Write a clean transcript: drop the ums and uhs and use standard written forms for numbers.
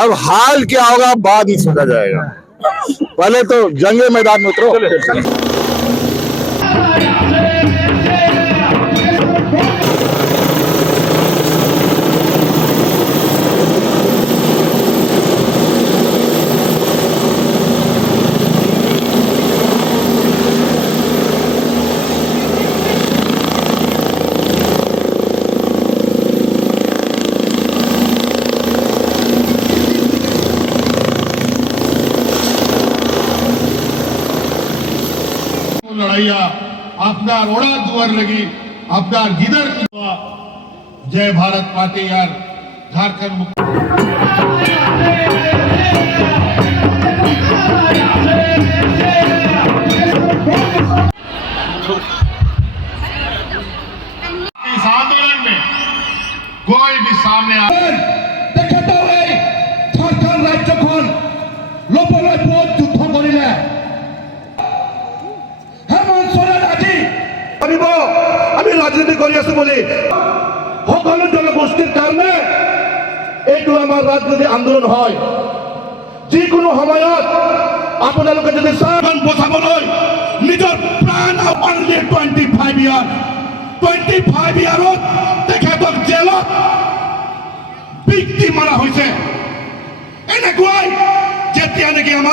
अब हाल क्या होगा बाद में सोचा जाएगा, पहले तो जंगे मैदान में उतरो। লড়াইয়া আপনার ওড়া দুয়ার লাগি আপনার গিদার জয় ভারত পার্টি আর ঝাড়খণ্ড মুক্তি इस आंदोलन में कोई भी सामने आ দেখাতে হয় ঝাড়খণ্ড রাজ্যখন লোপলৈ পুত যুদ্ধ কৰিলে হেমন্ত সোৰেন আজি ভাবিব আমি ৰাজনীতি কৰি আছো বুলি সকলো জনগোষ্ঠীৰ কাৰণে এইটো আমাৰ ৰাজনীতি আন্দোলন হয়। যিকোনো সময়ত আপোনালোকে যদি চাহখন বচাবলৈ নিজৰ প্ৰাণ অনলি 25 ইয়াৰ 25 ইয়াৰত তেখেতক জেলত পিকটি মাৰা হৈছে। এনেকুৱাই যেতিয়া নেকি আমাৰ